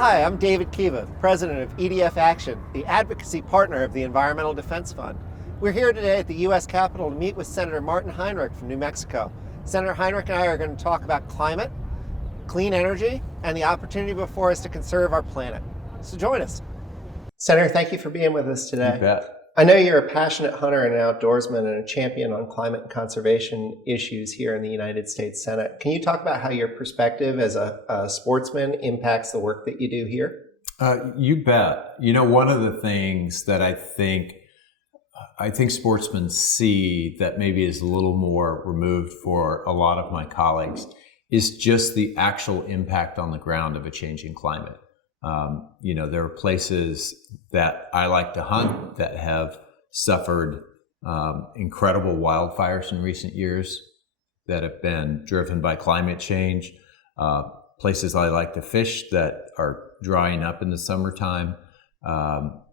Hi, I'm David Kiva, President of EDF Action, the advocacy partner of the Environmental Defense Fund. We're here today at the U.S. Capitol to meet with Senator Martin Heinrich from New Mexico. Senator Heinrich and I are going to talk about climate, clean energy, and the opportunity before us to conserve our planet. So join us. Senator, thank you for being with us today. You bet. I know you're a passionate hunter and an outdoorsman and a champion on climate and conservation issues here in the United States Senate. Can you talk about how your perspective as a sportsman impacts the work that you do here? You bet. You know, one of the things that I think sportsmen see that maybe is a little more removed for a lot of my colleagues is just the actual impact on the ground of a changing climate. There are places that I like to hunt that have suffered incredible wildfires in recent years that have been driven by climate change. Places I like to fish that are drying up in the summertime.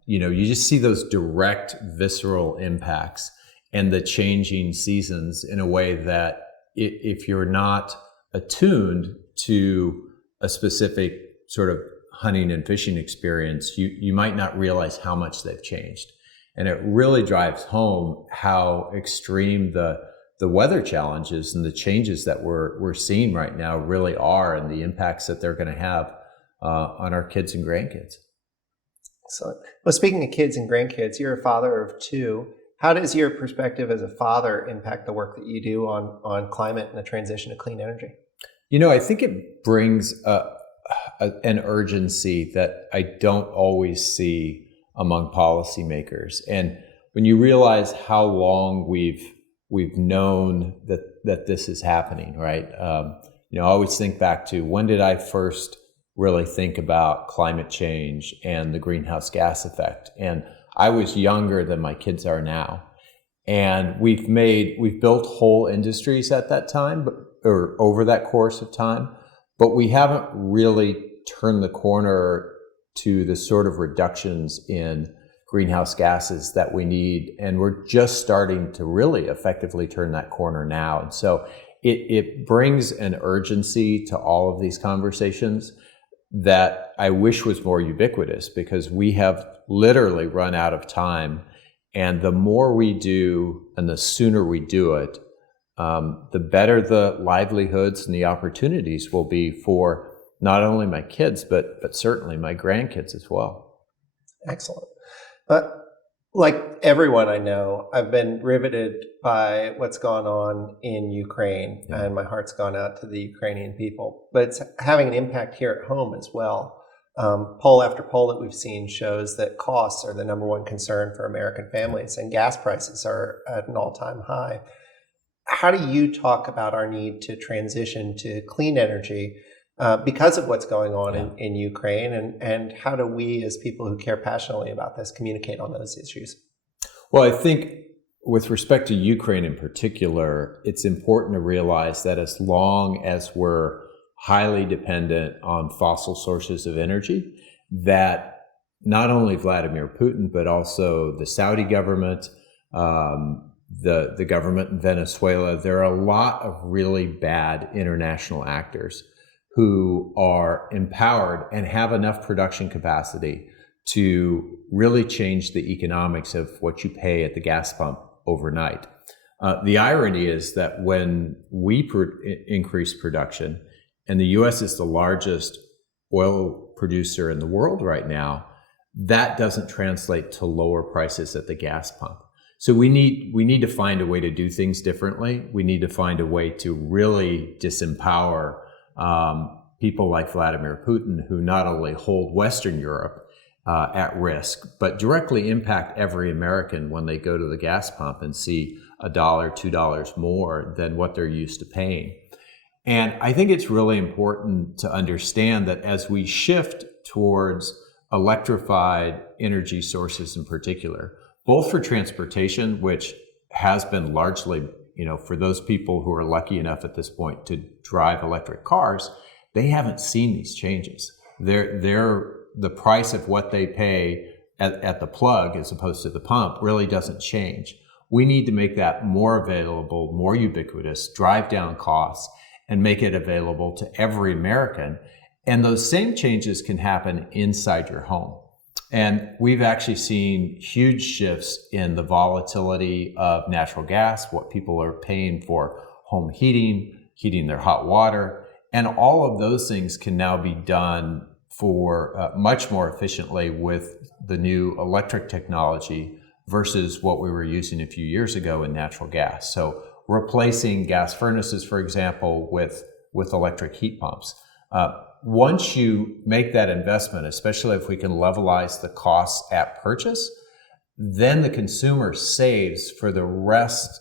You just see those direct visceral impacts and the changing seasons in a way that if you're not attuned to a specific sort of hunting and fishing experience, you might not realize how much they've changed. And it really drives home how extreme the weather challenges and the changes that we're seeing right now really are, and the impacts that they're going to have on our kids and grandkids. Excellent. Well, speaking of kids and grandkids, you're a father of two. How does your perspective as a father impact the work that you do on climate and the transition to clean energy? You know, I think it brings an urgency that I don't always see among policymakers. And when you realize how long we've known that this is happening, right? I always think back to, when did I first really think about climate change and the greenhouse gas effect? And I was younger than my kids are now. And we've built whole industries at that time, or over that course of time, but we haven't really turned the corner to the sort of reductions in greenhouse gases that we need. And we're just starting to really effectively turn that corner now. And so it brings an urgency to all of these conversations that I wish was more ubiquitous, because we have literally run out of time. And the more we do and the sooner we do it, the better the livelihoods and the opportunities will be for not only my kids, but certainly my grandkids as well. Excellent. Like everyone I know, I've been riveted by what's gone on in Ukraine, and my heart's gone out to the Ukrainian people. But it's having an impact here at home as well. Poll after poll that we've seen shows that costs are the number one concern for American families, and gas prices are at an all-time high. How do you talk about our need to transition to clean energy because of what's going on in Ukraine, and how do we, as people who care passionately about this, communicate on those issues? Well, I think with respect to Ukraine in particular, it's important to realize that as long as we're highly dependent on fossil sources of energy, that not only Vladimir Putin, but also the Saudi government, the government in Venezuela, there are a lot of really bad international actors who are empowered and have enough production capacity to really change the economics of what you pay at the gas pump overnight. The irony is that when we increase production, and the U.S. is the largest oil producer in the world right now, that doesn't translate to lower prices at the gas pump. So we need to find a way to do things differently. We need to find a way to really disempower people like Vladimir Putin, who not only hold Western Europe at risk, but directly impact every American when they go to the gas pump and see $1, $2 more than what they're used to paying. And I think it's really important to understand that as we shift towards electrified energy sources in particular, both for transportation, which has been largely, for those people who are lucky enough at this point to drive electric cars, they haven't seen these changes. The price of what they pay at the plug as opposed to the pump really doesn't change. We need to make that more available, more ubiquitous, drive down costs, and make it available to every American. And those same changes can happen inside your home. And we've actually seen huge shifts in the volatility of natural gas, what people are paying for home heating their hot water, and all of those things can now be done for much more efficiently with the new electric technology versus what we were using a few years ago in natural gas. So replacing gas furnaces, for example, with electric heat pumps. Once you make that investment, especially if we can levelize the costs at purchase, then the consumer saves for the rest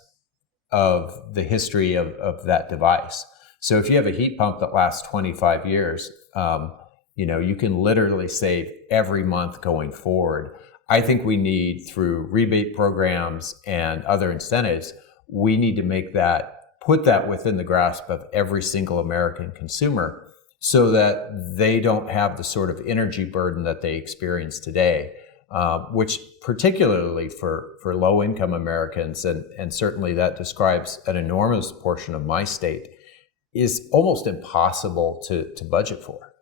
of the history of that device. So if you have a heat pump that lasts 25 years, you can literally save every month going forward. I think we need, through rebate programs and other incentives, we need to put that within the grasp of every single American consumer so that they don't have the sort of energy burden that they experience today, which particularly for low-income Americans, and certainly that describes an enormous portion of my state, is almost impossible to budget for.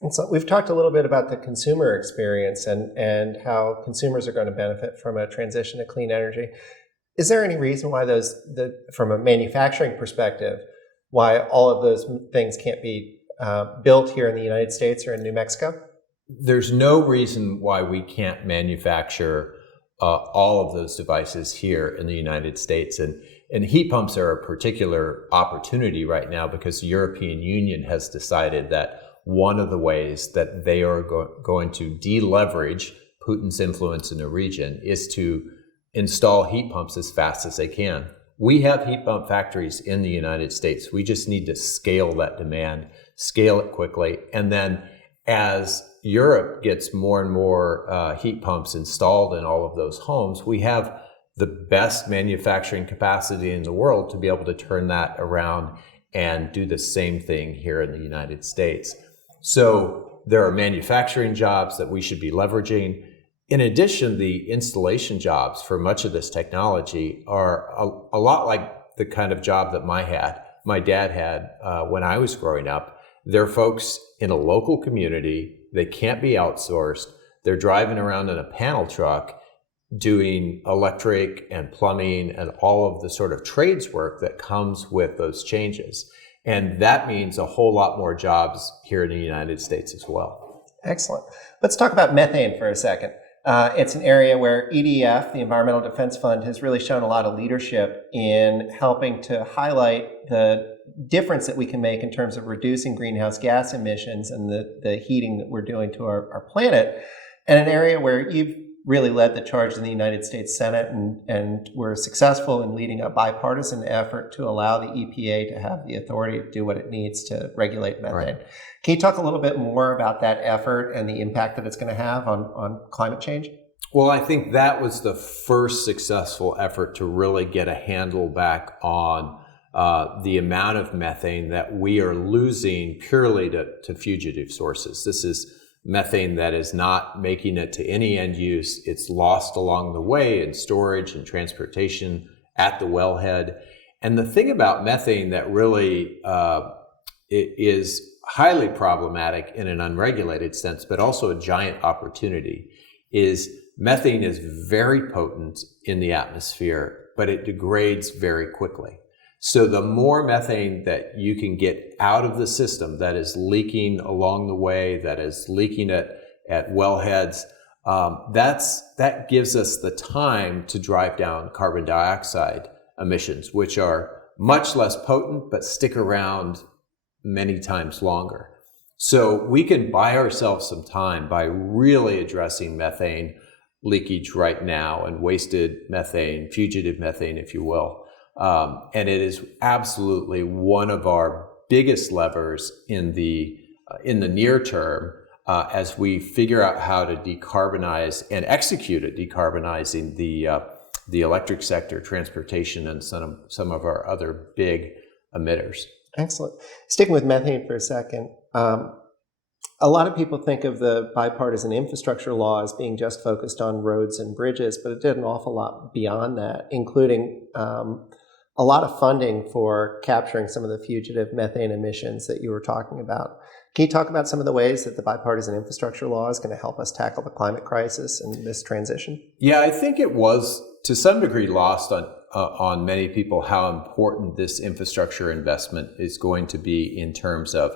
And so we've talked a little bit about the consumer experience and how consumers are going to benefit from a transition to clean energy. Is there any reason why from a manufacturing perspective, why all of those things can't be built here in the United States or in New Mexico? There's no reason why we can't manufacture all of those devices here in the United States. And heat pumps are a particular opportunity right now because the European Union has decided that one of the ways that they are going to deleverage Putin's influence in the region is to install heat pumps as fast as they can. We have heat pump factories in the United States. We just need to scale that demand, scale it quickly. And then as Europe gets more and more heat pumps installed in all of those homes, we have the best manufacturing capacity in the world to be able to turn that around and do the same thing here in the United States. So there are manufacturing jobs that we should be leveraging. In addition, the installation jobs for much of this technology are a lot like the kind of job that my dad had when I was growing up. They're folks in a local community. They can't be outsourced. They're driving around in a panel truck doing electric and plumbing and all of the sort of trades work that comes with those changes. And that means a whole lot more jobs here in the United States as well. Excellent. Let's talk about methane for a second. It's an area where EDF, the Environmental Defense Fund, has really shown a lot of leadership in helping to highlight the difference that we can make in terms of reducing greenhouse gas emissions and the heating that we're doing to our planet, and an area where you've really led the charge in the United States Senate and were successful in leading a bipartisan effort to allow the EPA to have the authority to do what it needs to regulate methane. Right. Can you talk a little bit more about that effort and the impact that it's going to have on climate change? Well, I think that was the first successful effort to really get a handle back on the amount of methane that we are losing purely to fugitive sources. This is methane that is not making it to any end use. It's lost along the way in storage and transportation at the wellhead. And the thing about methane that really is highly problematic in an unregulated sense, but also a giant opportunity, is methane is very potent in the atmosphere, but it degrades very quickly. So the more methane that you can get out of the system that is leaking along the way, that is leaking at wellheads, that gives us the time to drive down carbon dioxide emissions, which are much less potent but stick around many times longer. So we can buy ourselves some time by really addressing methane leakage right now and wasted methane, fugitive methane, if you will. And it is absolutely one of our biggest levers in the near term as we figure out how to decarbonize and execute at decarbonizing the electric sector, transportation, and some of our other big emitters. Excellent. Sticking with methane for a second, a lot of people think of the bipartisan infrastructure law as being just focused on roads and bridges, but it did an awful lot beyond that, including a lot of funding for capturing some of the fugitive methane emissions that you were talking about. Can you talk about some of the ways that the bipartisan infrastructure law is going to help us tackle the climate crisis and this transition? Yeah, I think it was to some degree lost on many people how important this infrastructure investment is going to be in terms of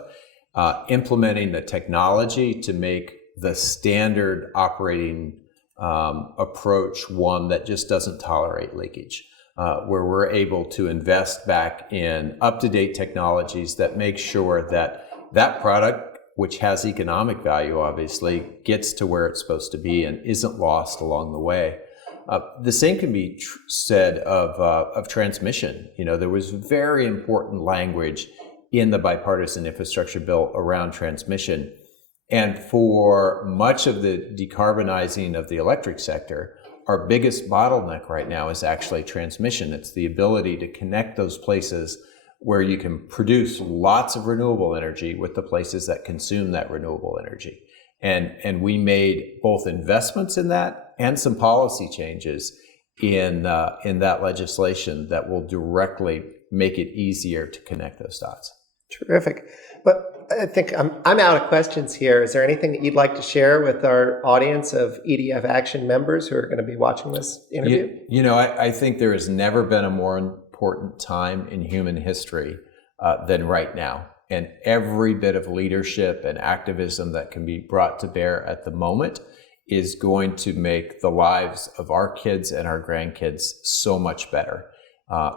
implementing the technology to make the standard operating approach one that just doesn't tolerate leakage, where we're able to invest back in up-to-date technologies that make sure that that product, which has economic value, obviously, gets to where it's supposed to be and isn't lost along the way. The same can be said of transmission. There was very important language in the bipartisan infrastructure bill around transmission. And for much of the decarbonizing of the electric sector, our biggest bottleneck right now is actually transmission. It's the ability to connect those places where you can produce lots of renewable energy with the places that consume that renewable energy. And we made both investments in that and some policy changes in that legislation that will directly make it easier to connect those dots. Terrific. But I think I'm out of questions here. Is there anything that you'd like to share with our audience of EDF Action members who are going to be watching this interview? I think there has never been a more important time in human history than right now. And every bit of leadership and activism that can be brought to bear at the moment is going to make the lives of our kids and our grandkids so much better.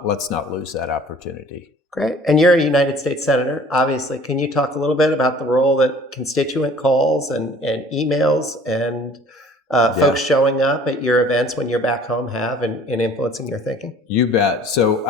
Let's not lose that opportunity. Great. And you're a United States Senator, obviously. Can you talk a little bit about the role that constituent calls and emails and folks showing up at your events when you're back home have in influencing your thinking? You bet. So,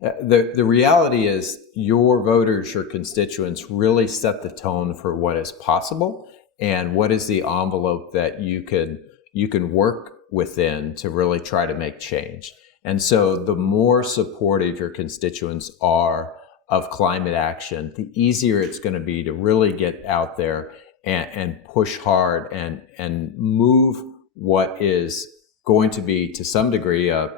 the reality is your voters, your constituents really set the tone for what is possible and what is the envelope that you can work within to really try to make change. And so the more supportive your constituents are of climate action, the easier it's going to be to really get out there and push hard and move what is going to be, to some degree, a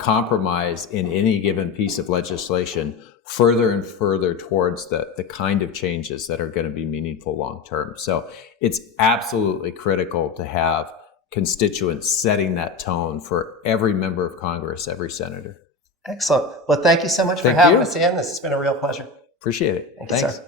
compromise in any given piece of legislation further and further towards the kind of changes that are going to be meaningful long term. So it's absolutely critical to have constituents setting that tone for every member of Congress, every senator. Excellent. Well, thank you so much for having us in. This has been a real pleasure. Appreciate it. Thanks.